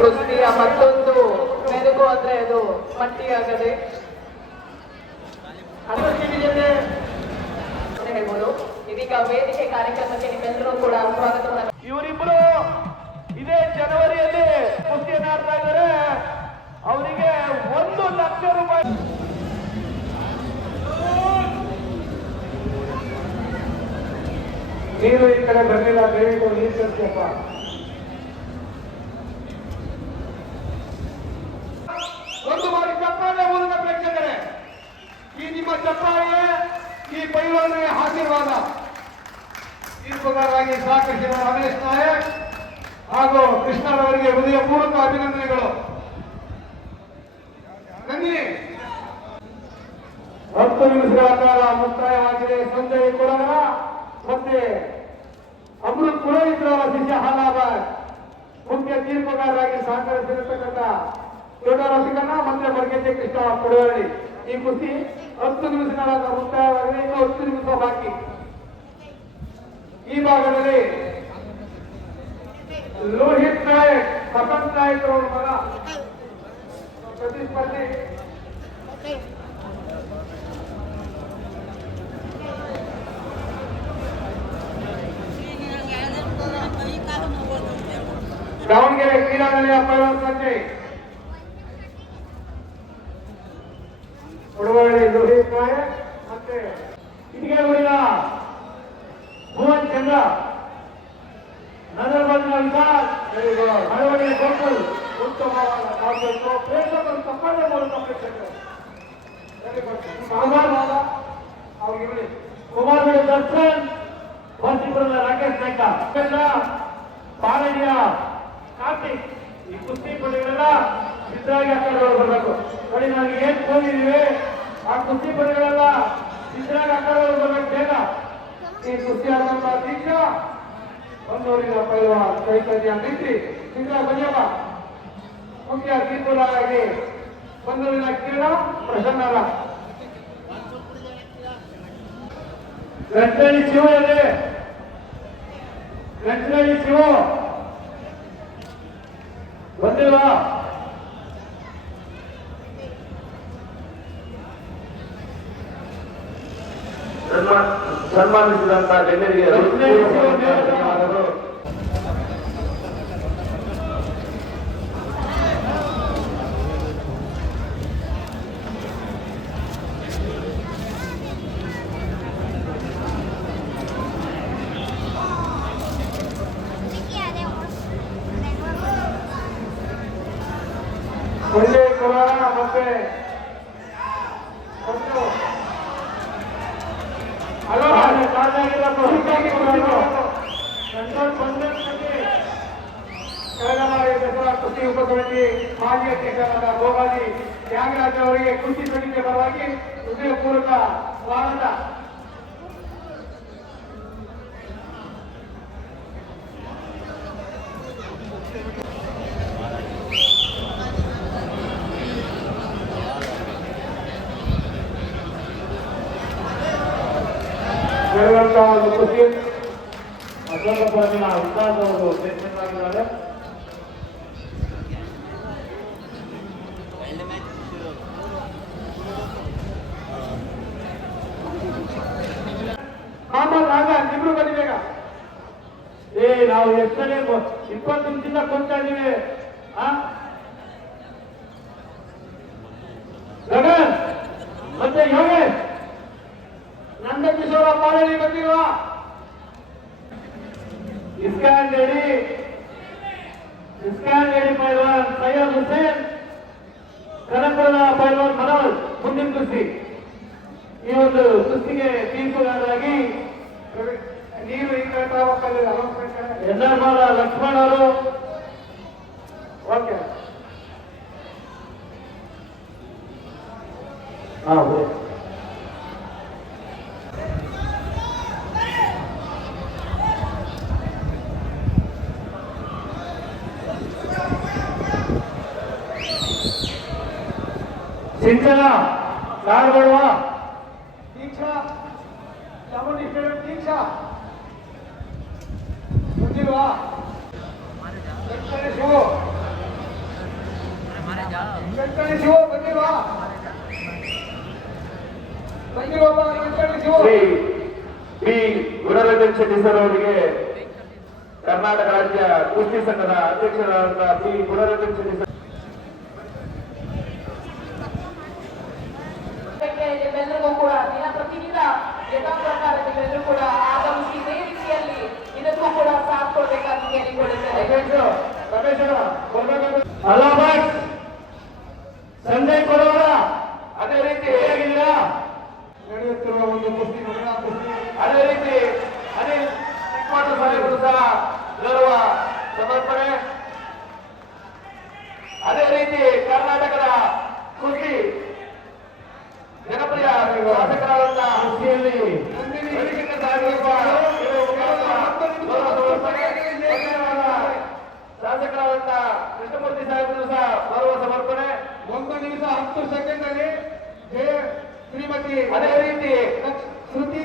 ಕುಸ್ತಿಯ ಮತ್ತೊಂದು ಮೆರುಗು ಅಂದ್ರೆ ಅದು ಮಟ್ಟಿಯಾಗದೆ ಹೇಳ್ಬೋದು. ಇದೀಗ ವೇದಿಕೆ ಕಾರ್ಯಕ್ರಮಕ್ಕೆ ನಿಮ್ಮೆಲ್ಲರೂ ಕೂಡ ಸ್ವಾಗತವನ್ನು. ಇವರಿಬ್ಬರು ಇದೇ ಜನವರಿಯಲ್ಲಿ ಕುಸ್ತಿಯನ್ನು ಆಡ್ತಾ ಇದ್ದಾರೆ. ಅವರಿಗೆ 1 ಲಕ್ಷ ರೂಪಾಯಿ. ನೀರು ಈ ಕಡೆ ಬರಲಿಲ್ಲ, ದಯವಿಟ್ಟು ನೀರು ತರಿಸಪ್ಪ. ಒಂದು ಬಾರಿ ಚಪ್ಪಾಳೆ ಮೂಲಕ ಪ್ರೇಕ್ಷಕರೇ, ಈ ನಿಮ್ಮ ಚಪ್ಪಾಳೆ ಈ ಪೈಲವಾನಿಗೆ ಆಶೀರ್ವಾದ. ತೀರ್ಪುಗಾರರಾಗಿ ಸಹಕರಿಸಿದ ರಮೇಶ್ ನಾಯಕ್ ಹಾಗೂ ಕೃಷ್ಣರವರಿಗೆ ಹೃದಯಪೂರ್ವಕ ಅಭಿನಂದನೆಗಳು. ನನ್ನಿ 10 ನಿಮಿಷಗಳ ಕಾಲ ಮುಕ್ತಾಯವಾಗಿದೆ. ಸಂಜಯ್ ಕೊಡಗರ ಮತ್ತೆ ಅಮೃತ್ ಪುರೋಹಿತರ ಶಿಷ್ಯ ಹಾಲಾಬಾದ್ ಮುಖ್ಯ ತೀರ್ಪುಗಾರರಾಗಿ ಸಹಕರಿಸಿರತಕ್ಕಂಥ ದೊಡ್ಡ ರಸಿಕನ ಮತ್ತೆ ಮರ್ಗೆಜ್ಜೆ ಕೃಷ್ಣ ಕೊಡವಳ್ಳಿ. ಈ ಕುಸ್ತಿ 10 ನಿಮಿಷಗಳ ಮುಕ್ತಾಯವಾಗಿದೆ. ಇನ್ನು 10 ನಿಮಿಷ ಬಾಕಿ. ಈ ಭಾಗದಲ್ಲಿ ಲೋಹಿತ್ ನಾಯಕ್, ವಸಂತ್ ನಾಯಕ್ ಅವರ ಮಗ ಪ್ರತಿಸ್ಪರ್ಧಿ. ದಾವಣಗೆರೆ ಕ್ರೀಡಾಂಗಣದ ಪೈಲವಾನ್ ಸಂಜಯ್ ಕೊಡವಳ್ಳಿ ಲೋಹಿತ್ ನಾಯಕ್ ಮತ್ತೆ ಇಟ್ಟಿಗೆ ಊರಿನ ಭುವನ್ ಚಂದ್ರ, ನಗರಬಂಧನ ವಿಕಾಸ್, ಅಳವಡಿಕೆ ಗೋಕುಲ್ ಉತ್ತಮವಾದ ಮಾಡಬೇಕು. ಪ್ರೇಕ್ಷಕರು ತಪ್ಪದೇ ಮೂಲಕ ಪ್ರೇಕ್ಷಕರು ಅವ್ರಿಗೆ ಕುಮಾರ್ ದರ್ಶನ್, ಹೊಸಪುರದ ರಾಕೇಶ್ ನಾಯ್ಕ, ಪಾಲಡಿಯ ಕಾರ್ತಿಕ್. ಈ ಕುಸ್ತಿ ಪಡೆಗಳೆಲ್ಲ ಸಿದ್ಧರಾಗಿ ಆ ಕಡೆ ಬರಬೇಕು. ನೋಡಿ, ನನಗೆ ಏನ್ ಹೋಗಿದೀವಿ ಆ ಕುಸ್ತಿ ಪಡೆಗಳೆಲ್ಲ ಸಿದ್ಧರಾಗಿ ಆ ಕಡೆ ಬರ್ಬೇಕು ಬೇಗ. ಈ ಕುಸ್ತಿ ಆಡುವಂತ ದೀಕ್ಷ ಒಂದೂರಿನ ಪೈಲವಾನ್ ಚೈತನ್ಯ ಮಿತ್ರಿ ಸಿದ್ಧ ಬಂಜಪ್ಪ, ಮುಖ್ಯ ತೀರ್ಪುಗಾರರಾಗಿ ಒಂದೂರಿನ ಕ್ರೀಡಾ ಪ್ರಸನ್ನರ ಗಂಟಲಿ ಶಿವ ಇದೆ. ಗಂಟಲಿ ಶಿವ ಬಂದಿಲ್ಲ. ಸನ್ಮಾನಿಸಿದಂತ ಗಣ್ಯರಿಗೆ ಧನ್ಯವಾದಗಳು. ಒಳ್ಳೆ ಕೊರೋನ ಮತ್ತೆ ಕಳೆದ ಬಾರಿ ದಸರಾ ಕುಸ್ತಿ ಉಪಸಮಿತಿ ಮಾಜಿ ಅಧ್ಯಕ್ಷರಾದ ಗೋಪಾಲಿ ತ್ಯಾಗರಾಜ್ ಅವರಿಗೆ ಕುಸ್ತಿ ಸಮಿತಿಯ ಪರವಾಗಿ ಹೃದಯಪೂರ್ವಕ ಸ್ವಾಗತ. ಒಂದು ಕುಸ್ತಿ ಅಶೋಕಪುರದಿಂದ ವಿಕಾಸ್ ಅವರು ಸ್ಟೇಟ್ಮೆಂಟ್ ಆಗಿದ್ದಾರೆ. ಇಬ್ರು ಬನ್ನಿಬೇಕ. ನಾವು ಎಷ್ಟೇ 20 ನಿಮಿಷದಿಂದ ಕೊಡ್ತಾ ಇದ್ದೀವಿ. ಗಗನ್ ಮತ್ತೆ ಯೋಗೇಶ್, ನಂದಕಿಶೋರ ಪಾಲನೆ ಬಂದಿಲ್ವಾ? ಇಸ್ಕಾನ್ ಲೇಡಿ ಪೈಲ್ವಾನ್ ಸೈಯದ್ ಹುಸೇನ್, ಕನಕಪುರದ ಪೈಲ್ವಾನ್ ಮನೋಜ್ ಮುಂದಿನ ಕುಸ್ತಿ. ಈ ಒಂದು ಕುಸ್ತಿಗೆ ತೀರ್ಪುಗಾರರಾಗಿ ನೀವು ಈ ಎನ್ಆರ್ ಲಕ್ಷ್ಮಣ್ ಅವರು. ಓಕೆ, ಸಿಂಚನ ಕಾಡ್ಬಡುವ ದೀಕ್ಷಾ ಚಾಮುಂಡಿ ಸ್ಟೇಡಿಯಂ ದೀಕ್ಷಾ ಗೊತ್ತಿಲ್ವಾ? ವೆಂಕಟೇಶ್ ಶಿವು ಬಂದಿಲ್ವಾ? ಬಂದಿಲ್ವಪ್ಪ ವೆಂಕಟೇಶ್ ಶಿವು. ಶ್ರೀ ಪಿ ಗುಣರಂಜನ್ ಶೆಟ್ಟಿ ಸರ್ ಅವರಿಗೆ ಕರ್ನಾಟಕ ರಾಜ್ಯ ಕುಸ್ತಿ ಸಂಘದ ಅಧ್ಯಕ್ಷರಾದಂತಹ ಪಿ ಗುಣರಂಜನ್ ಶೆಟ್ಟಿ ಸರ್ ನಿಮ್ಮೆಲ್ಲರಿಗೂ ಕೂಡ ದಿನ ಪ್ರತಿದಿನ ಯಥಾ ಪ್ರಕಾರ ನೀವೆಲ್ಲರೂ ಕೂಡ ಆಗಮಿಸಿ ಇದೇ ರೀತಿಯಲ್ಲಿ ಇದಕ್ಕೂ ಕೂಡ ಸಾಥ್ ಕೊಡಬೇಕಾಗಿ ಕೇಳಿಕೊಳ್ಳುತ್ತೇನೆ. ಅಲಹಾಬಾದ್ ಸಂಜಯ್ ಕೊಡೋರ ಅದೇ ರೀತಿ ನಡೆಯುತ್ತಿರುವ ಒಂದು ಕುಸ್ತಿ ಅದೇ ರೀತಿ ಅನಿಲ್ ಚಿಕ್ಕಮಠ ಸಾಹೇಬರು ಸಹ ಗೌರವ ಸಮರ್ಪಣೆ. ಅದೇ ರೀತಿ ಕರ್ನಾಟಕದ ಕುಸ್ತಿ ಜನಪ್ರಿಯ ಶಾಸಕರಾದಂಥ ಕುಸ್ತಿಯಲ್ಲಿ ರವಿಶಂಕರ್ ಸಾಹೇಬರು ಗೌರವ ಸಮರ್ಪಣೆ. ಶಾಸಕರಾದಂಥ ಕೃಷ್ಣಮೂರ್ತಿ ಸಾಹೇಬರು ಸಹ ಗೌರವ ಸಮರ್ಪಣೆ. 1 ನಿಮಿಷ 10 ಸೆಕೆಂಡ್ ಅಲ್ಲಿ ಶ್ರೀಮತಿ ಅದೇ ರೀತಿ ಶ್ರುತಿ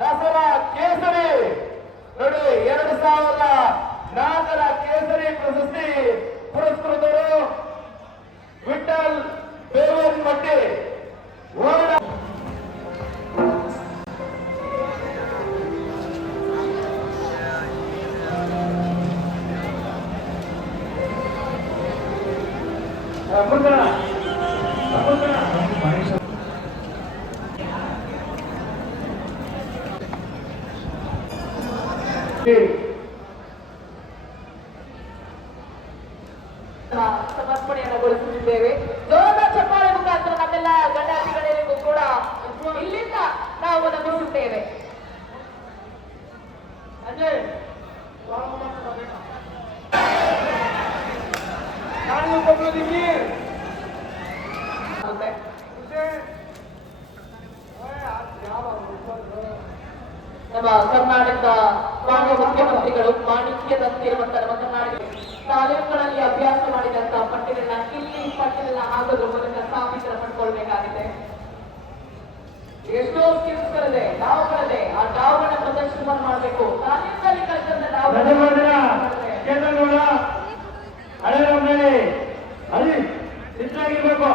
ದಸರಾ ಕೇಸರಿ ನೋಡಿ 2004ರ ಕೇಸರಿ ಪ್ರಶಸ್ತಿ ಪುರಸ್ಕೃತರು ವಿಠಲ್ ಬೇವನಮಟ್ಟಿ. ಸಮರ್ಪಣೆಯನ್ನು ಗೊಳಿಸುತ್ತಿದ್ದೇವೆ. ಜೋರದ ಚಪ್ಪಾಳೆ ಮುಖಾಂತರ ನಮ್ಮೆಲ್ಲ ಗಣ್ಯಾತಿಗಳಿಗೂ ಕೂಡ ಇಲ್ಲಿಂದ ನಾವು ನಮಿಸುತ್ತೇವೆ. ಅಜಯ್ ನಾನು ಕೊಬ್ಬದಿಕ್ಕಿ ನಮ್ಮ ಕರ್ನಾಟಕದ ಮಾನ್ಯ ಮುಖ್ಯಮಂತ್ರಿಗಳು ಮಾಣಿಕ್ಯದಂತಿರುವಂತಹ ನಮ್ಮ ಕರ್ನಾಟಕ ಕಾಲೇಜುಗಳಲ್ಲಿ ಅಭ್ಯಾಸ ಮಾಡಿದಂತಹ ಪಟ್ಟಿಗಳನ್ನ ಇಲ್ಲಿ ಪಟ್ಟಿಗಳನ್ನ ಹಾಕೋದ್ರ ಮೂಲಕ ಸಾಬೀತರ ಪಡ್ಕೊಳ್ಬೇಕಾಗಿದೆ. ಎಷ್ಟೋ ಸ್ಕಿಲ್ಸ್ಗಳಿದೆ, ಡಾವ್ಗಳಿದೆ. ಆ ಡಾವ್ಗಳನ್ನ ಪ್ರದರ್ಶನ ಮಾಡಬೇಕು. ಕಾಲೇಜಿನಲ್ಲಿ ಕಲಿತಂತ ಚೇತನಗೌಡ ಹಳೆರಮನೆ ಅಲ್ಲಿ ಸಿದ್ಧಾಗಿರ್ಬೇಕು.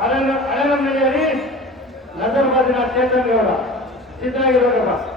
ಹಳೆರಮನೆ ಅಲ್ಲಿ ನಜರ್ಬಾದಿನ ಚೇತನಗೌಡ ಸಿದ್ಧಾಗಿರ್ಬೇಕಪ್ಪ.